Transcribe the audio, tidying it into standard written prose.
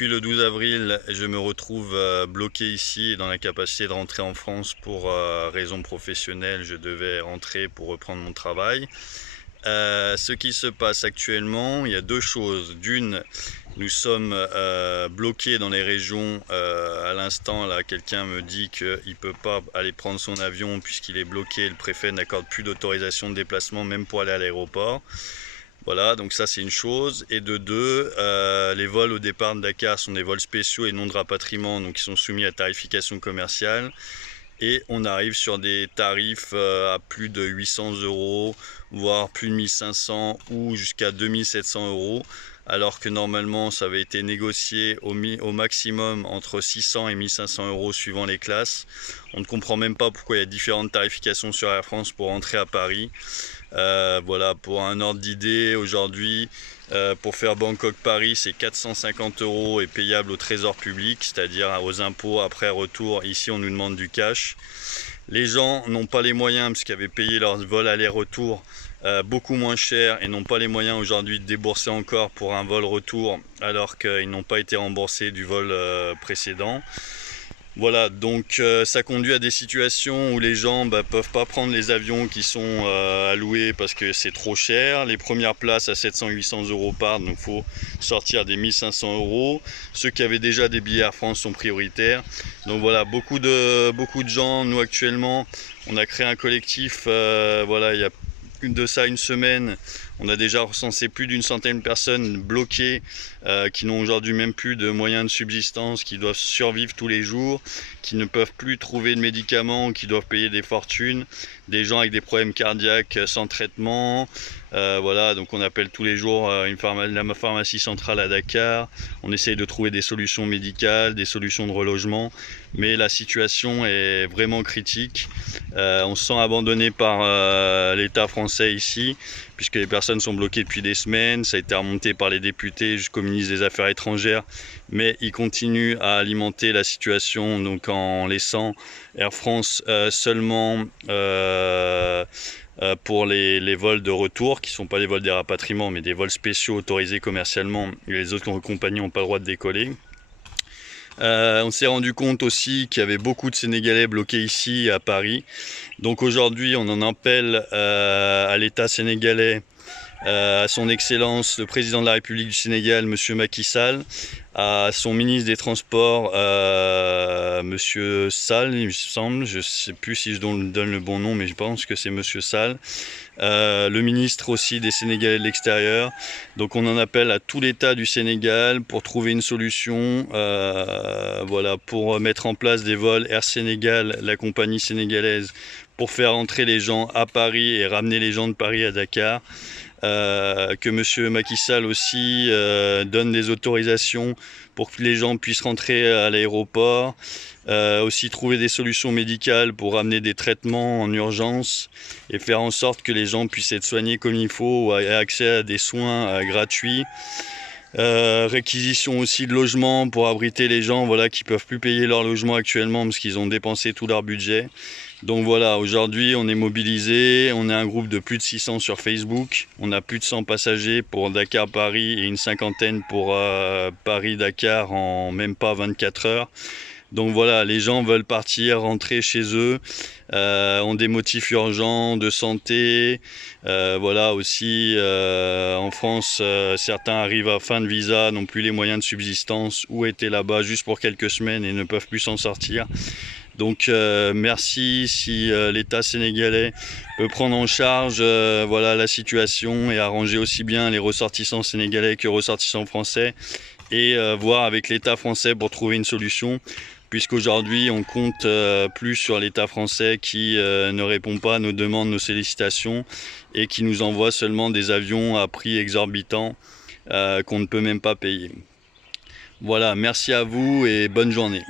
depuis le 12 avril, je me retrouve bloqué ici et dans l'incapacité de rentrer en France pour raisons professionnelles. Je devais rentrer pour reprendre mon travail. Ce qui se passe actuellement, il y a deux choses. D'une, nous sommes bloqués dans les régions. À l'instant, là, quelqu'un me dit qu'il ne peut pas aller prendre son avion puisqu'il est bloqué. Le préfet n'accorde plus d'autorisation de déplacement, même pour aller à l'aéroport. Voilà, donc ça c'est une chose. Et de deux, les vols au départ de Dakar sont des vols spéciaux et non de rapatriement, donc ils sont soumis à tarification commerciale. Et on arrive sur des tarifs à plus de 800 €, voire plus de 1500 ou jusqu'à 2700 €, alors que normalement ça avait été négocié au maximum entre 600 et 1500 € suivant les classes. On ne comprend même pas pourquoi il y a différentes tarifications sur Air France pour rentrer à Paris. Voilà, pour un ordre d'idée, aujourd'hui, pour faire Bangkok-Paris, c'est 450 € et payable au trésor public, c'est-à-dire aux impôts après retour. Ici, on nous demande du cash. Les gens n'ont pas les moyens, parce qu'ils avaient payé leur vol aller-retour beaucoup moins cher et n'ont pas les moyens aujourd'hui de débourser encore pour un vol retour, alors qu'ils n'ont pas été remboursés du vol précédent. Voilà, donc ça conduit à des situations où les gens peuvent pas prendre les avions qui sont alloués parce que c'est trop cher. Les premières places à 700-800 € partent, donc il faut sortir des 1500 €. Ceux qui avaient déjà des billets Air France sont prioritaires. Donc voilà, beaucoup de gens. Nous actuellement, on a créé un collectif, voilà, il y a de ça une semaine. On a déjà recensé plus d'une centaine de personnes bloquées qui n'ont aujourd'hui même plus de moyens de subsistance, qui doivent survivre tous les jours, qui ne peuvent plus trouver de médicaments, qui doivent payer des fortunes, des gens avec des problèmes cardiaques sans traitement. Voilà, donc on appelle tous les jours la pharmacie centrale à Dakar. On essaye de trouver des solutions médicales, des solutions de relogement, mais la situation est vraiment critique. On se sent abandonné par l'État français ici, puisque les personnes sont bloquées depuis des semaines. Ça a été remonté par les députés jusqu'au ministre des Affaires étrangères, mais ils continuent à alimenter la situation, donc en laissant Air France seulement pour les vols de retour, qui ne sont pas des vols des rapatriements, mais des vols spéciaux autorisés commercialement, et les autres compagnies n'ont pas le droit de décoller. On s'est rendu compte aussi qu'il y avait beaucoup de Sénégalais bloqués ici à Paris. Donc aujourd'hui, on en appelle à l'État sénégalais, à son Excellence le Président de la République du Sénégal, M. Macky Sall, à son ministre des Transports, M. Sall, il me semble, je ne sais plus si je donne le bon nom, mais je pense que c'est M. Sall, le ministre aussi des Sénégalais de l'extérieur. Donc on en appelle à tout l'État du Sénégal pour trouver une solution, voilà, pour mettre en place des vols Air Sénégal, la compagnie sénégalaise, pour faire entrer les gens à Paris et ramener les gens de Paris à Dakar. Que M. Macky Sall aussi donne des autorisations pour que les gens puissent rentrer à l'aéroport, aussi trouver des solutions médicales pour ramener des traitements en urgence et faire en sorte que les gens puissent être soignés comme il faut ou avoir accès à des soins gratuits. Réquisition aussi de logements pour abriter les gens, voilà, qui peuvent plus payer leur logement actuellement parce qu'ils ont dépensé tout leur budget. Donc voilà, aujourd'hui on est mobilisé, on est un groupe de plus de 600 sur Facebook, on a plus de 100 passagers pour Dakar-Paris et une cinquantaine pour Paris-Dakar en même pas 24 heures. Donc voilà, les gens veulent partir, rentrer chez eux, ont des motifs urgents de santé. Voilà aussi, en France, certains arrivent à fin de visa, n'ont plus les moyens de subsistance ou étaient là-bas juste pour quelques semaines et ne peuvent plus s'en sortir. Donc merci si l'État sénégalais peut prendre en charge voilà, la situation et arranger aussi bien les ressortissants sénégalais que les ressortissants français et voir avec l'État français pour trouver une solution, puisqu'aujourd'hui on compte plus sur l'État français qui ne répond pas à nos demandes, nos sollicitations et qui nous envoie seulement des avions à prix exorbitants qu'on ne peut même pas payer. Voilà, merci à vous et bonne journée.